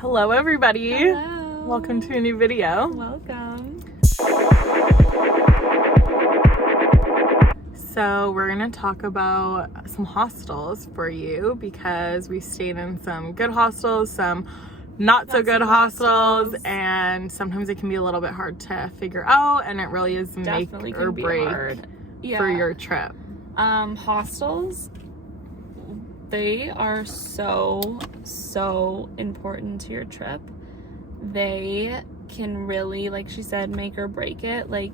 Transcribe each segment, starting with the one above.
Hello everybody. Hello. Welcome to a new video. Welcome. So we're gonna talk about some hostels for you because we stayed in some good hostels, some not so good hostels, and sometimes it can be a little bit hard to figure out, and it really is Definitely make or break for your trip. Hostels, they are so important to your trip. They can really, like she said, make or break it. Like,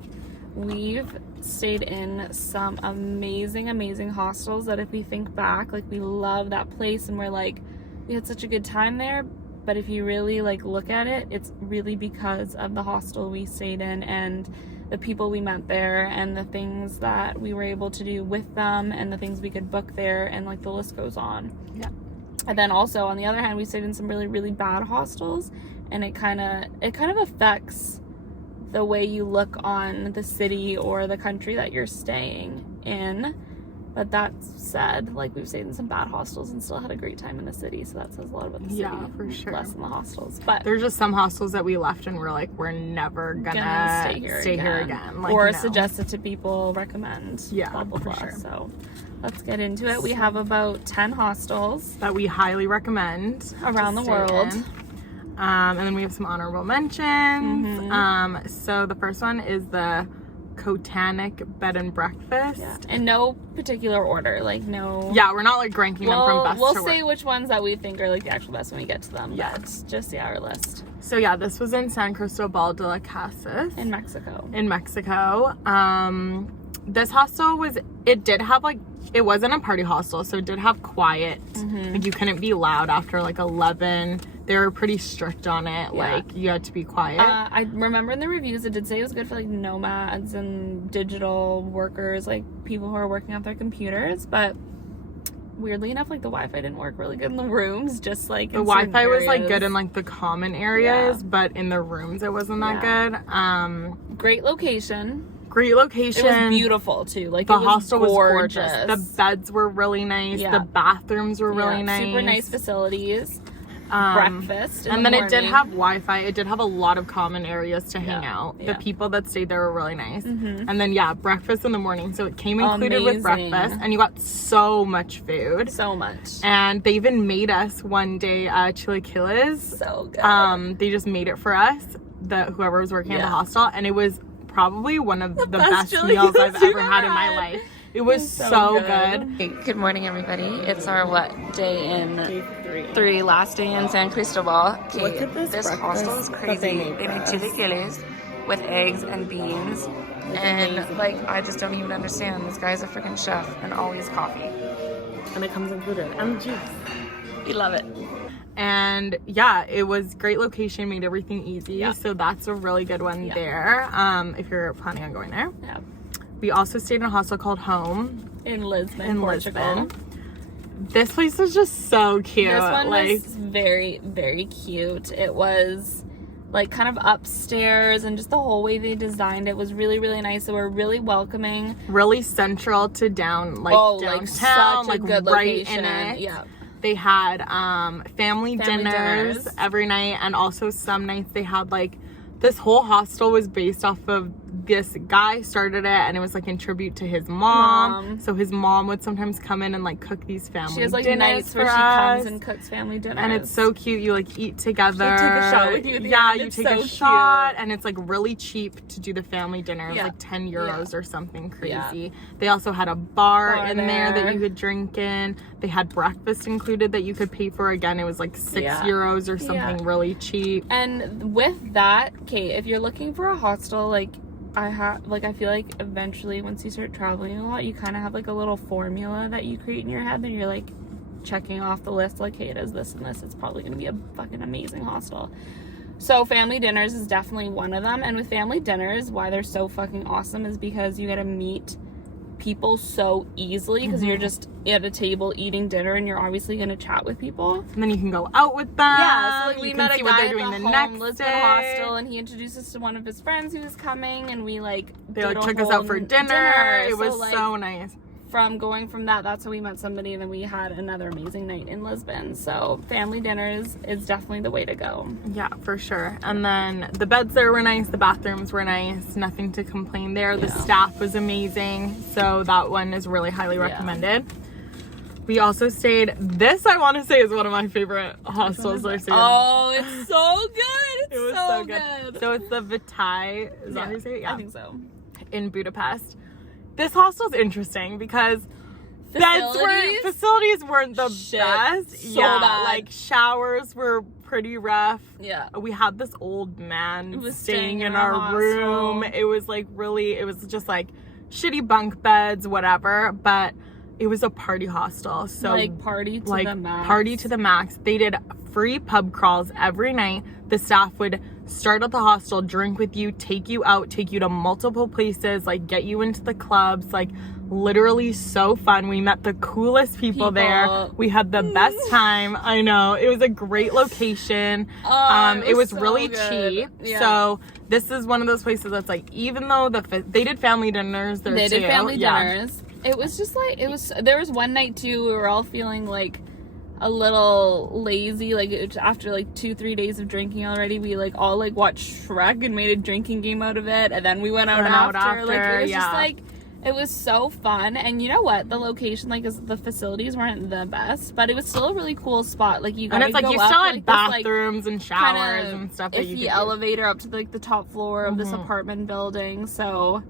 we've stayed in some amazing hostels that if we think back, like, we love that place and we're like, we had such a good time there. But if you really like look at it, it's really because of the hostel we stayed in and the people we met there and the things that we were able to do with them and the things we could book there, and like the list goes on. Yeah. And then also on the other hand, we stayed in some really bad hostels, and it kind of affects the way you look on the city or the country that you're staying in. But that said, like, we've stayed in some bad hostels and still had a great time in the city, so that says a lot about the city. Yeah, for sure. Less than the hostels. But there's just some hostels that we left and we're like, we're never gonna stay here again. Like, or suggest it to people, recommend. Yeah, blah, blah, for blah. sure. So let's get into it. We have about 10 hostels that we highly recommend around the world. And then we have some honorable mentions. So the first one is the Cotanic bed and breakfast. Yeah. In no particular order, like no. Yeah, we're not like ranking them from best to worst. We'll say which ones that we think are like the actual best when we get to them. Yeah. But just our list. So yeah, this was in San Cristobal de las Casas. In Mexico. This hostel it wasn't a party hostel, so it did have quiet. Like, you couldn't be loud after like 11. They were pretty strict on it. Yeah. Like, you had to be quiet. I remember in the reviews it did say it was good for like nomads and digital workers, like people who are working off their computers, but weirdly enough, like, the Wi-Fi didn't work really good in the rooms, just like the Wi-Fi was like good in like the common areas, but in the rooms it wasn't that good. Great location. Great location. It was beautiful too. Like, the it was hostel gorgeous. was gorgeous. The beds were really nice. The bathrooms were really nice. Super nice facilities. Breakfast and then it did have Wi-Fi. It did have a lot of common areas to hang out. The people that stayed there were really nice. And then breakfast in the morning, so it came included with breakfast, and you got so much food. So much. And they even made us one day chilaquiles. So good. They just made it for us, whoever was working at the hostel, and it was probably one of the best meals I've ever had in my life. It was so good. Hey, good morning, everybody. It's our day in 3, last day in San Cristobal. Okay, look at this hostel is crazy. They make chilaquiles with eggs and beans, and like, I just don't even understand. This guy's a freaking chef, and always coffee. And it comes included, and juice. We love it. And it was great location, made everything easy. So that's a really good one there. If you're planning on going there. Yeah. We also stayed in a hostel called Home in Lisbon, Portugal. This place was just so cute. This one was very cute. It was like kind of upstairs, and just the whole way they designed it was really nice. They were really welcoming, really central to downtown, like such a good right location. In it. Yeah. They had family dinners every night, and also some nights they had like, this whole hostel was based off of this guy started it, and it was like in tribute to his mom. So his mom would sometimes come in and like cook these family dinners. She has like nights where she comes and cooks family dinners, and it's so cute. You like eat together. She'll take a shot with you. You take a shot, and it's like really cheap to do the family dinner. It was like 10 euros or something crazy. They also had a bar in there that you could drink in. They had breakfast included that you could pay for. Again, it was like 6 euros or something really cheap. And with that, Kate, if you're looking for a hostel, I feel like eventually once you start traveling a lot, you kind of have like a little formula that you create in your head that you're like checking off the list, like, hey, it is this and this, it's probably going to be a fucking amazing hostel. So family dinners is definitely one of them. And with family dinners, why they're so fucking awesome is because you get to meet people so easily, because you're just at a table eating dinner, and you're obviously going to chat with people, and then you can go out with them. So like, we met a guy at the next Lisbon day. hostel, and he introduced us to one of his friends who was coming, and we like they like took us out for dinner. It was so nice. going from that's how we met somebody, and then we had another amazing night in Lisbon. So family dinners is definitely the way to go. Yeah, for sure. And then the beds there were nice, the bathrooms were nice, nothing to complain there. The staff was amazing, so that one is really highly recommended. We also stayed, this I want to say is one of my favorite hostels I've seen. Oh, it's so good. It was so good. So it's the Vitai, is that how you say it? Yeah. I think so. In Budapest. This hostel's interesting because facilities weren't the best. So bad. Like showers were pretty rough. Yeah. We had this old man staying in our room. It was like it was just like shitty bunk beds, whatever, but it was a party hostel. So like party to the max. Party to the max. They did free pub crawls every night. The staff would start at the hostel, drink with you, take you out, take you to multiple places, like get you into the clubs, like literally so fun. We met the coolest people there. We had the best time. I know. It was a great location. It was so really cheap. Yeah. So this is one of those places that's like, even though they did family dinners there too. They did family dinners. It was just like, there was one night too, we were all feeling like a little lazy, like after like 2-3 days of drinking already, we like all like watched Shrek and made a drinking game out of it, and then we went out after. Like it was just like, it was so fun. And you know what, the location, like the facilities weren't the best, but it was still a really cool spot. Like you gotta and it's like go you up, still had like, bathrooms and showers and stuff that you could elevator up to like the top floor of this apartment building. So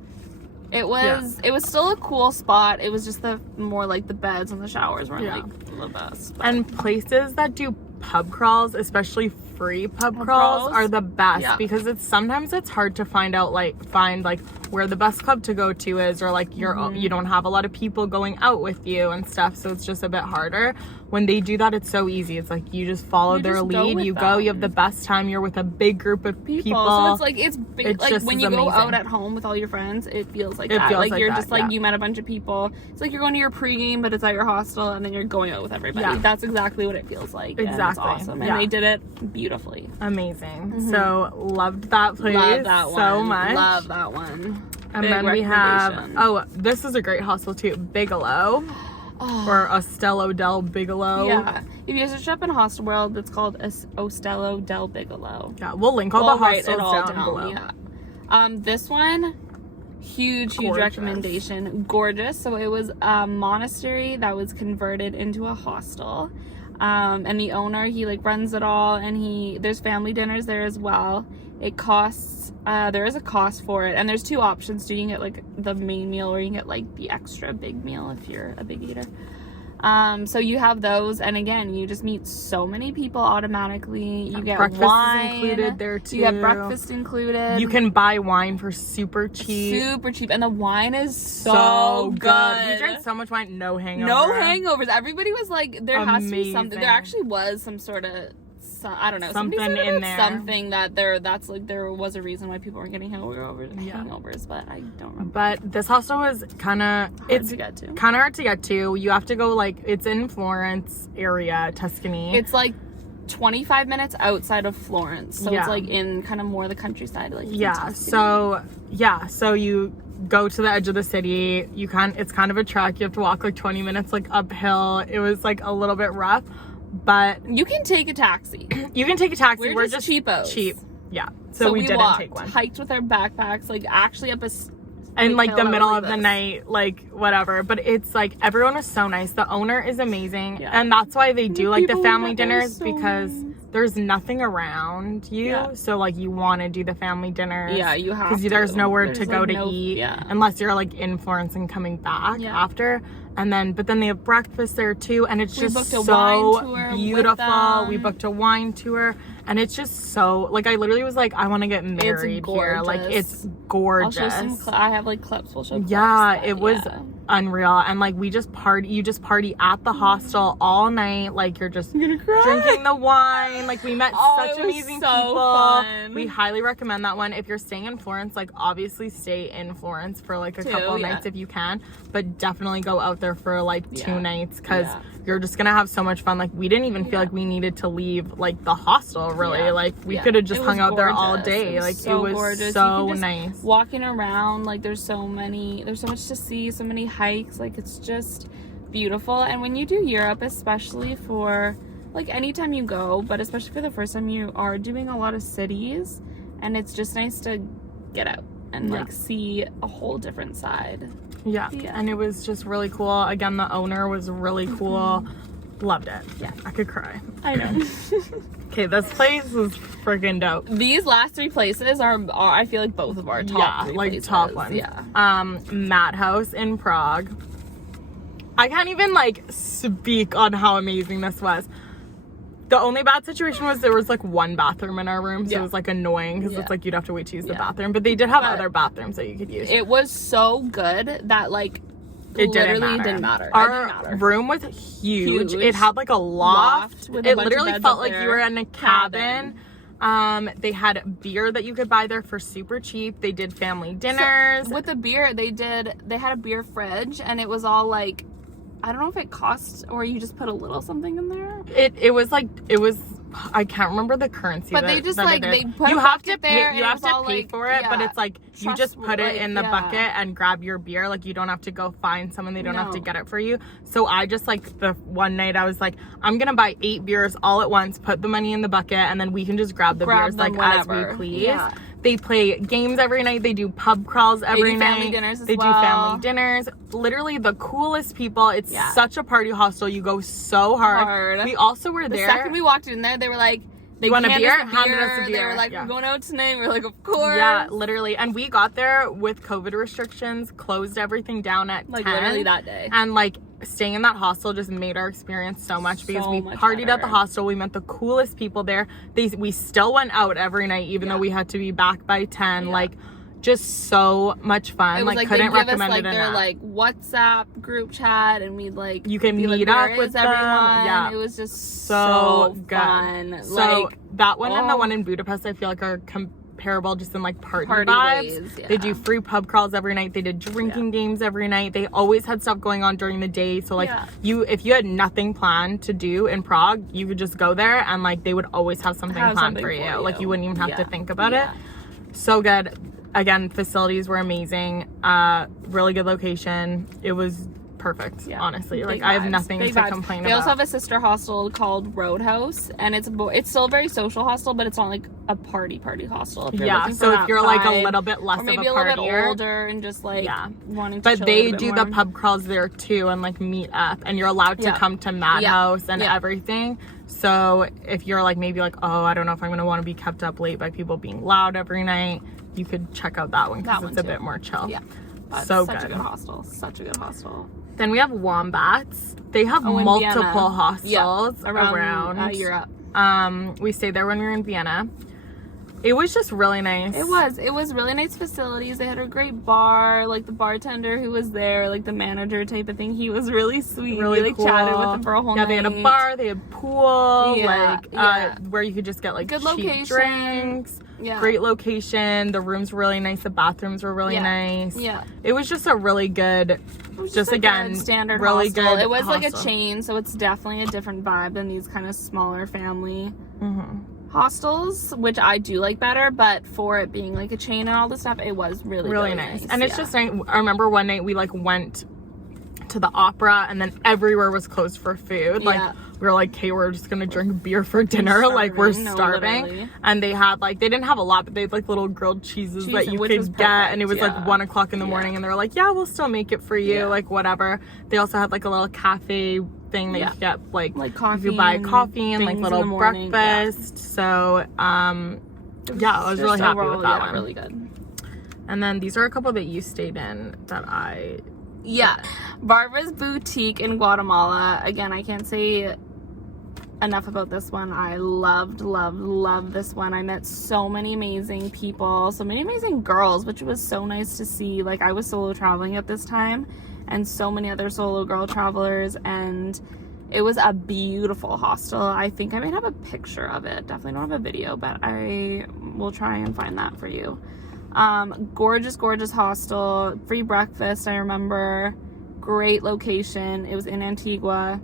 it was still a cool spot. It was just the more like the beds and the showers weren't like the best. But. And places that do pub crawls, especially free pub crawls, are the best because sometimes it's hard to find where the best club to go to is, or like you don't have a lot of people going out with you and stuff, so it's just a bit harder. When they do that, it's so easy. It's like you just follow their lead, you go, you have the best time, you're with a big group of people. So it's like it's big, like when you go out at home with all your friends, it feels like that. Like you're just like you met a bunch of people. It's like you're going to your pregame, but it's at your hostel, and then you're going out with everybody. Yeah. That's exactly what it feels like. Exactly. And it's awesome. And they did it beautifully. Amazing. So loved that place. Love that one so much. Love that one. And then we have this is a great hostel too, Bigallo. Or Ostello del Bigallo. Yeah. If you search up in Hostel World, it's called Ostello del Bigallo. Yeah, we'll link all the hostels down below. Yeah. This one, huge recommendation. Gorgeous. So it was a monastery that was converted into a hostel. And the owner, he like runs it all, and there's family dinners there as well. It costs, there is a cost for it, and there's 2 options. You can get like the main meal, or you can get like the extra big meal if you're a big eater. So you have those, and again, you just meet so many people automatically. You get breakfast wine is included there too. You get breakfast included. You can buy wine for super cheap, and the wine is so good. We drank so much wine, no hangover. No hangovers. Everybody was like, there has to be something. There actually was some sort of. I don't know, something in there. Something that there was a reason why people weren't getting hangovers, but I don't remember. But this hostel was kind of hard to get to. You have to go it's in Florence area, Tuscany. It's like 25 minutes outside of Florence, so it's like in kind of more the countryside, like so you go to the edge of the city. It's kind of a trek. You have to walk like 20 minutes like uphill. It was like a little bit rough. But you can take a taxi. We're just cheapos. Cheap. Yeah. So we didn't take one. Hiked with our backpacks, like actually up in like the middle of the night, like whatever. But it's like everyone is so nice. The owner is amazing, and that's why they do like the family dinners, because there's nothing around you. Yeah. So like you want to do the family dinners. Yeah, you have to. Because there's nowhere to go to eat unless you're like in Florence and coming back after. But then they have breakfast there too, and it's just so beautiful. We booked a wine tour, and it's just so I literally was like, I want to get married here. Like it's gorgeous. I'll show I have like clips. We'll show. Yeah, it was unreal, and like we just party. You just party at the hostel all night. Like you're just drinking the wine. Like we met such amazing people. Fun. We highly recommend that one. If you're staying in Florence, like obviously stay in Florence for like a couple nights if you can, but definitely go out there for like 2 nights, because you're just gonna have so much fun. Like we didn't even feel like we needed to leave like the hostel really. Like we could have just hung out there all day. It was so nice. Walking around, like there's so much to see, so many hikes. Like, it's just beautiful. And when you do Europe, especially for, like, anytime you go, but especially for the first time, you are doing a lot of cities, and it's just nice to get out and like see a whole different side. Yeah, and it was just really cool. Again, the owner was really cool. Loved it. Yeah, I could cry. I know. Okay, this place is freaking dope. These last 3 places are I feel like both of our top 3 like places. top ones. Yeah. MadHouse in Prague. I can't even like speak on how amazing this was. The only bad situation was there was like one bathroom in our room, so it was like annoying because it's like you'd have to wait to use the bathroom. But they did have other bathrooms that you could use. It was so good that like it literally didn't matter. Our room was huge. It had like a loft. With It literally felt like you were in a cabin. They had beer that you could buy there for super cheap. They did family dinners. So, with the beer, they had a beer fridge, and it was all like, I don't know if it cost or you just put a little something in there. It was I can't remember the currency. But they just like they put you a have to bucket pay. there. You have to pay like, for it, but it's like you just put it in the bucket and grab your beer. Like you don't have to go find someone. They don't have to get it for you. So I just like the one night I was like, I'm gonna buy 8 beers all at once. Put the money in the bucket, and then we can just grab the beers like whenever. As we please. Yeah. They play games every night. They do pub crawls every night. Family dinners as they do family dinners. Literally the coolest people. It's such a party hostel. You go so hard. We also were there. The second we walked in there, they were like, they want a beer? Handed us a beer. They were like, we're going out tonight. We were like, of course. Yeah, literally. And we got there with COVID restrictions, closed everything down at 10. Literally that day. And like staying in that hostel just made our experience so much because we partied at the hostel. We met the coolest people there. We still went out every night, even though we had to be back by 10. Like, just so much fun. It was like couldn't recommend us, it enough. their like WhatsApp group chat, and we'd like you can meet up with them. Yeah, it was just so good. Fun. So like that one and the one in Budapest, I feel like are comparable, just in like party vibes. Ways, They do free pub crawls every night. They did drinking games every night. They always had stuff going on during the day. So like if you had nothing planned to do in Prague, you could just go there and like they would always have something planned for you. Like you wouldn't even have to think about it. So good. Again, facilities were amazing. Really good location. It was perfect, honestly. Like I have nothing to complain about. They also have a sister hostel called Roadhouse, and it's still a very social hostel, but it's not like a party hostel. So if you're like a little bit less of a partier, maybe a little bit older and just like wanting to but chill they a bit do more. the pub crawls there too, and like meet up, and you're allowed to come to MadHouse and everything. So if you're like maybe like, oh, I don't know if I'm gonna want to be kept up late by people being loud every night, you could check out that one because it's a bit more chill. Yeah. So such good. a good hostel. Such a good hostel. Then we have Wombats. They have multiple hostels around Europe. We stayed there when we were in Vienna. It was just really nice. It was really nice facilities. They had a great bar. Like the bartender who was there, like the manager type of thing, he was really sweet. Really cool. Chatted with them for a whole night. They had a bar, they had pool, where you could just get like good cheap location. drinks. Yeah. Great location. The rooms were really nice. The bathrooms were really nice. Yeah. It was just a really good, just again, standard really hostel. good. It was hostel. like a chain, so it's definitely a different vibe than these kind of smaller family hostels, which I do like better. But for it being like a chain and all this stuff, it was really nice. And it's just nice. I remember one night we like went to the opera, and then everywhere was closed for food. Like we were like, okay, we're just gonna drink beer for dinner. Like we're starving. And they had like, they didn't have a lot, but they had like little grilled cheeses that you could get, and it was like 1 o'clock in the morning, and they were like, yeah, we'll still make it for you, like whatever. They also had like a little cafe thing that you could get like coffee, you buy coffee and like little breakfast. So I was really happy with that one. Really good. And then these are a couple that you stayed in that Barbara's Boutique in Guatemala. Again, I can't say enough about this one. I loved this one. I met so many amazing people, so many amazing girls, which was so nice to see. Like I was solo traveling at this time, and so many other solo girl travelers, and it was a beautiful hostel. I think I might have a picture of it. Definitely don't have a video, but I will try and find that for you. Gorgeous hostel, free breakfast, I remember. Great location. It was in Antigua.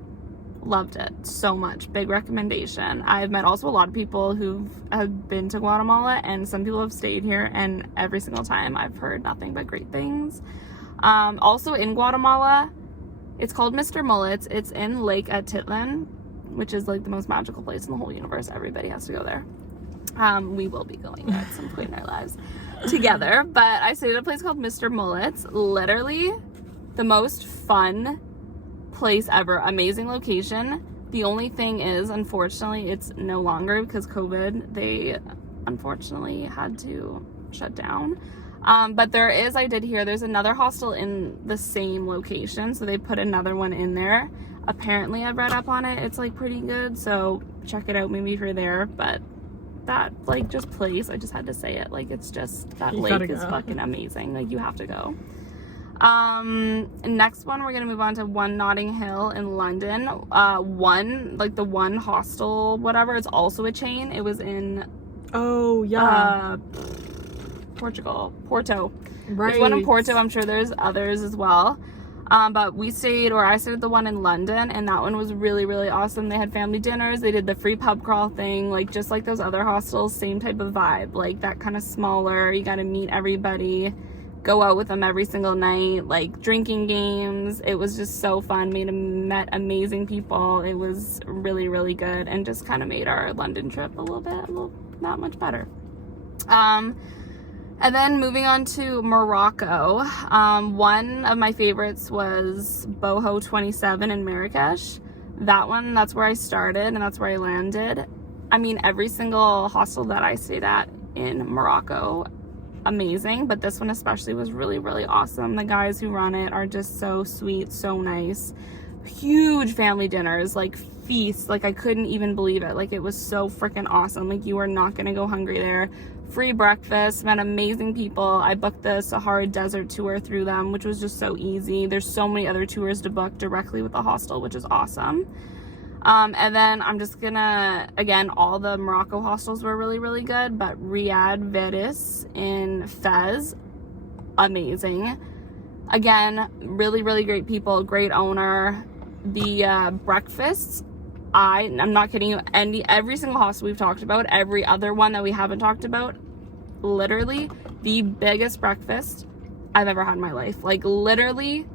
Loved it so much. Big recommendation. I've met also a lot of people who have been to Guatemala, and some people have stayed here, and every single time I've heard nothing but great things. Also in Guatemala, it's called Mr. Mullet's. It's in Lake Atitlan, which is like the most magical place in the whole universe. Everybody has to go there. We will be going there at some point in our lives together. But I stayed at a place called Mr. Mullet's. Literally the most fun place ever. Amazing location. The only thing is, unfortunately, it's no longer because COVID. They unfortunately had to shut down. But I did hear there's another hostel in the same location. So they put another one in there. Apparently I've read up on it. It's like pretty good. So check it out maybe if you're there. But that like just place, I just had to say it. Like it's just, that lake is fucking amazing. Like you have to go. Next one, we're gonna move on to One Notting Hill in London. The one hostel, whatever, it's also a chain. It was in Porto. Right. There's one in Porto. I'm sure there's others as well. But I stayed at the one in London, and that one was really, really awesome. They had family dinners. They did the free pub crawl thing, like just like those other hostels, same type of vibe, like that kind of smaller. You got to meet everybody, go out with them every single night, like drinking games. It was just so fun. Met amazing people. It was really, really good, and just kind of made our London trip not much better. And then moving on to Morocco, one of my favorites was Boho 27 in Marrakesh. That's where I started and that's where I landed. I mean, every single hostel that I stayed at in Morocco, amazing, but this one especially was really, really awesome. The guys who run it are just so sweet, so nice. Huge family dinners, like feasts, like I couldn't even believe it. Like it was so freaking awesome. Like you are not gonna go hungry there. Free breakfast, met amazing people. I booked the Sahara Desert tour through them, which was just so easy. There's so many other tours to book directly with the hostel, which is awesome. And then I'm just gonna, again, all the Morocco hostels were really, really good, but Riyad Veris in Fez, amazing. Again, really, really great people, great owner. The breakfasts, I'm not kidding you, every single hostel we've talked about, every other one that we haven't talked about, literally the biggest breakfast I've ever had in my life. Like literally,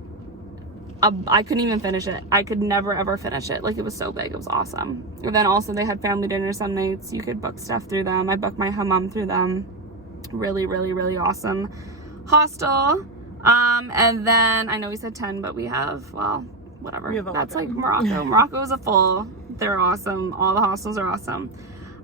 I couldn't even finish it. I could never ever finish it. Like it was so big, it was awesome. And then also they had family dinner some nights. You could book stuff through them. I booked my hammam through them. Really, really, really awesome hostel. And then I know we said 10, but we have, well, whatever. That's like Morocco. Morocco is a full. They're awesome. All the hostels are awesome.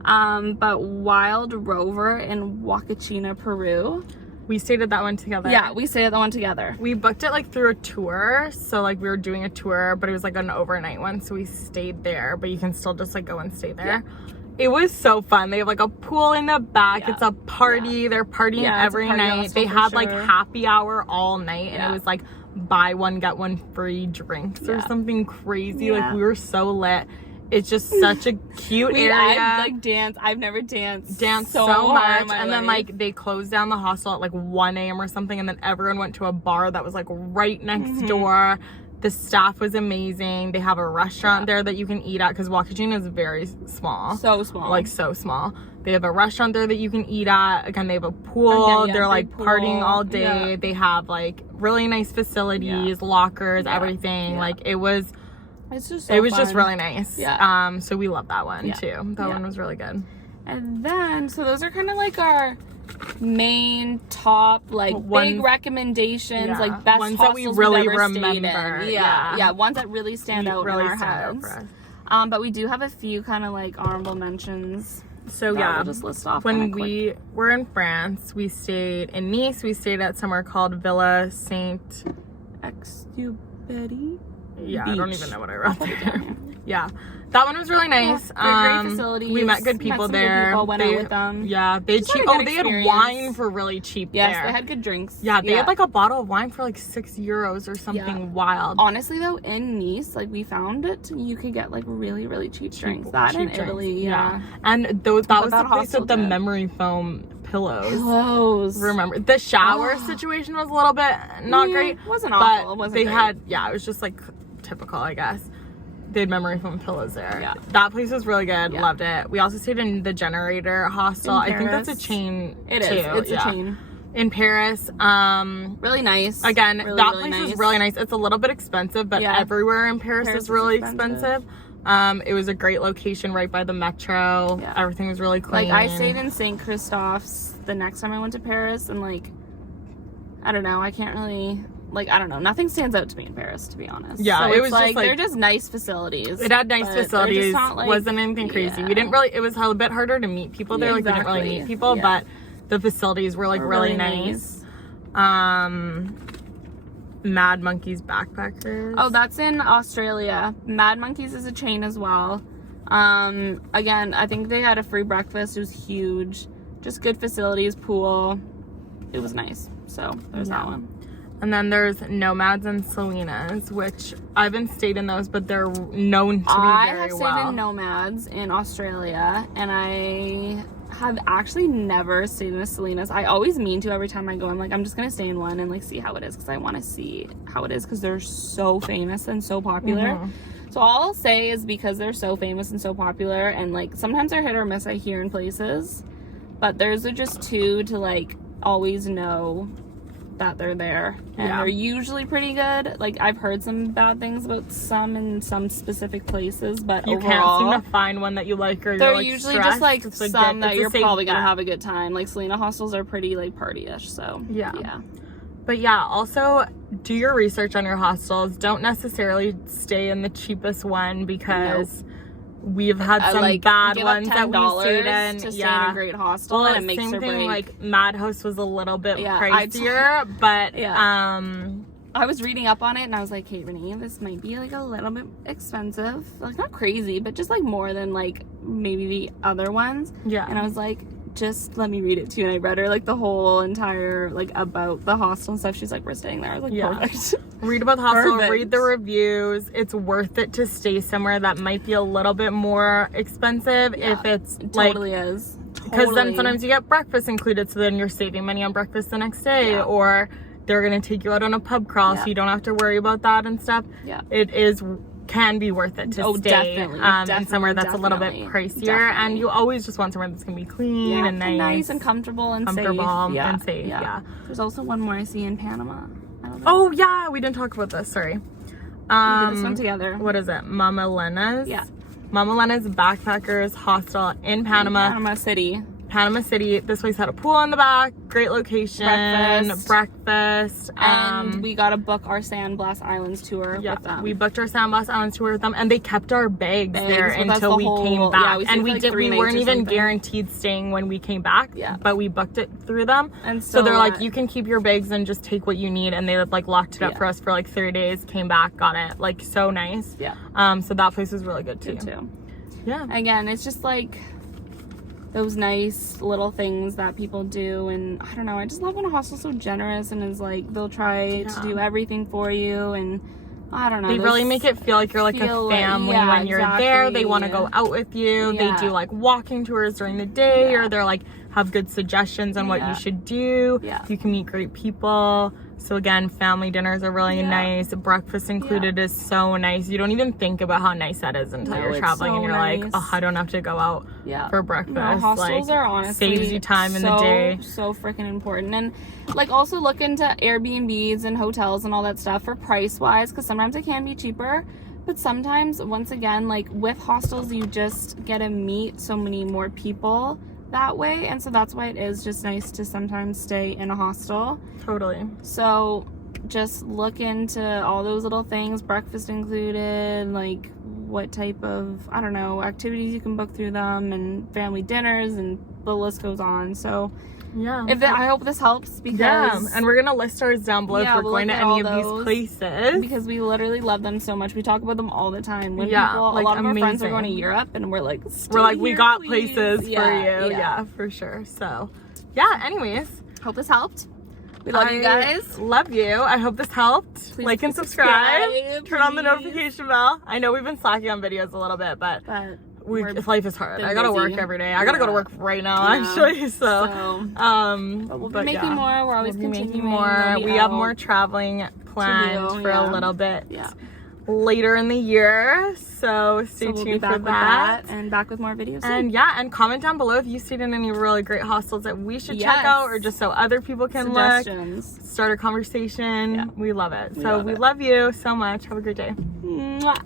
But Wild Rover in Huacachina, Peru. We stayed at that one together. Yeah, we stayed at that one together. We booked it like through a tour. So like we were doing a tour, but it was like an overnight one. So we stayed there, but you can still just like go and stay there. Yeah. It was so fun. They have like a pool in the back. Yeah. It's a party. Yeah. They're partying every night. They had like happy hour all night. And it was like buy one, get one free drinks or something crazy. Like we were so lit. It's just such a cute area. I've never danced so much. And then like they closed down the hostel at like 1 a.m. or something, and then everyone went to a bar that was like right next door. The staff was amazing. They have a restaurant there that you can eat at, because Huacachina is very small. So small. Like so small. They have a restaurant there that you can eat at. Again, they have a pool. They're like partying all day. Yeah. They have like really nice facilities, lockers, everything. Yeah. Like it was just really nice. Yeah. So we love that one too. That one was really good. And then, so those are kind of like our main top big recommendations, like best ones hostels that we really remember. Yeah, ones that really stand out in our heads. But we do have a few kind of like honorable mentions. So we'll just list off when we were in France, we stayed in Nice. We stayed at somewhere called Villa Saint Exupéry. Yeah, Beach. I don't even know what I wrote there. Yeah, that one was really nice. Great facilities. We met good people there. Good people, went out with them. Yeah, they had wine for really cheap. Yes, there. They had good drinks. Yeah, they had like a bottle of wine for like €6 or something wild. Honestly though, in Nice, like we found it, you could get like really, really cheap drinks. That in Italy, and that was the place with the memory foam pillows. Remember, the shower situation was a little bit not great. It wasn't awful. It wasn't great. It was just like typical, I guess. They had memory foam pillows there. Yeah. That place was really good. Yeah. Loved it. We also stayed in the Generator Hostel. I think that's a chain. It is. It's a chain. in Paris. Really nice. Again, really, that really place nice. is really nice. It's a little bit expensive, but everywhere in Paris is really expensive. It was a great location right by the metro. Yeah. Everything was really clean. Like, I stayed in St. Christophe's the next time I went to Paris, and like, I don't know, I can't really, like, I don't know, nothing stands out to me in Paris, to be honest. Yeah, so it it's was like, just like, they're just nice facilities. It had nice facilities. Not, like, wasn't anything crazy. We didn't really, it was a bit harder to meet people there. Like, we didn't really meet people, but the facilities were like really nice. Mad Monkeys Backpackers. Oh, that's in Australia. Mad Monkeys is a chain as well. Again, I think they had a free breakfast. It was huge. Just good facilities, pool. It was nice. So there's that one. And then there's Nomads and Selena's, which I haven't stayed in those, but they're known to be very well. I have stayed in Nomads in Australia, and I have actually never stayed in a Selena's. I always mean to. Every time I go, I'm like, I'm just gonna stay in one and like see how it is, because I want to see how it is, because they're so famous and so popular. So all I'll say is, because they're so famous and so popular, and like sometimes they're hit or miss, I hear in places, but theirs are just two to like always know that they're there, and they're usually pretty good. Like, I've heard some bad things about some in some specific places, but you overall, can't seem to find one that you like, or they're you're like usually stressed. just like it's some that you're probably gonna bet. have a good time. Like, Selena hostels are pretty like party-ish, so yeah. But yeah, also do your research on your hostels. Don't necessarily stay in the cheapest one, because we've had some like, bad ones that we stayed in. To stay in a great hostel, and it makes same or thing. break. Like, MadHouse was a little bit pricier, but I was reading up on it, and I was like, hey, Renee, this might be like a little bit expensive. Like, not crazy, but just like more than like maybe the other ones. Yeah. And I was like, just let me read it to you. And I read her like the whole entire like about the hostel and stuff. She's like, we're staying there. I was like, perfect. Read about the hostel, read the reviews. It's worth it to stay somewhere that might be a little bit more expensive if it's totally is. Because then sometimes you get breakfast included, so then you're saving money on breakfast the next day, or they're gonna take you out on a pub crawl, so you don't have to worry about that and stuff. It can be worth it to stay in somewhere that's a little bit pricier, and you always just want somewhere that's gonna be clean and nice and comfortable and safe. And safe. There's also one more I see in Panama. Oh yeah, we didn't talk about this. Sorry. We did this one together. What is it? Mama Lena's. Yeah. Mama Lena's Backpackers Hostel in Panama. Panama City. This place had a pool in the back, great location, breakfast. And we got to book our Sandblast Islands tour with them. We booked our Sandblast Islands tour with them, and they kept our bags there until we came back. We weren't even guaranteed staying when we came back, but we booked it through them. And so they're like, you can keep your bags and just take what you need, and they like locked it up for us for like 3 days, came back, got it. Like, so nice. So that place was really good too. Yeah. Again, it's just like those nice little things that people do, and I don't know, I just love when a hostel's so generous and is like, they'll try to do everything for you, and I don't know, they really make it feel like you're like a family when you're there. They want to go out with you. They do like walking tours during the day, or they're like have good suggestions on what you should do. You can meet great people. So again, family dinners are really nice. Breakfast included is so nice. You don't even think about how nice that is until you're traveling, and you're like, oh, I don't have to go out for breakfast. No, hostels are honestly saves you time in the day. So freaking important. And like, also look into Airbnbs and hotels and all that stuff for price wise, because sometimes it can be cheaper. But sometimes, once again, like with hostels, you just get to meet so many more people that way, and so that's why it is just nice to sometimes stay in a hostel. Totally. So just look into all those little things, breakfast included, like what type of, I don't know, activities you can book through them, and family dinners, and the list goes on. So I hope this helps, because and we're gonna list ours down below if we're going to any of these places, because we literally love them so much. We talk about them all the time. When people, like, a lot of our friends are going to Europe, and we're like, we got places for you. Yeah, for sure. So anyways, hope this helped. We love you guys. Love you. I hope this helped. Like and subscribe. Turn on the notification bell. I know we've been slacking on videos a little bit, but life is hard. I gotta work every day. I gotta go to work right now, actually. So but we'll be making more. We're always continuing. We have more traveling planned for a little bit later in the year. So stay we'll tuned be back for with that. and back with more videos soon. And yeah, and comment down below if you stayed in any really great hostels that we should check out, or just so other people can look. Start a conversation. Yeah. We love it. We love you so much. Have a great day. Mwah.